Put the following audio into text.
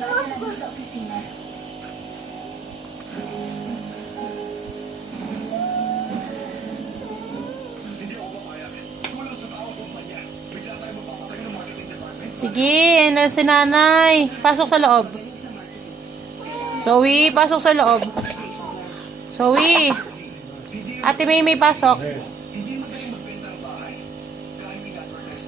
Sa opisina. Sige, na si nanay. Pasok sa loob. Zoe, pasok sa loob. Zoe. Ate May pasok.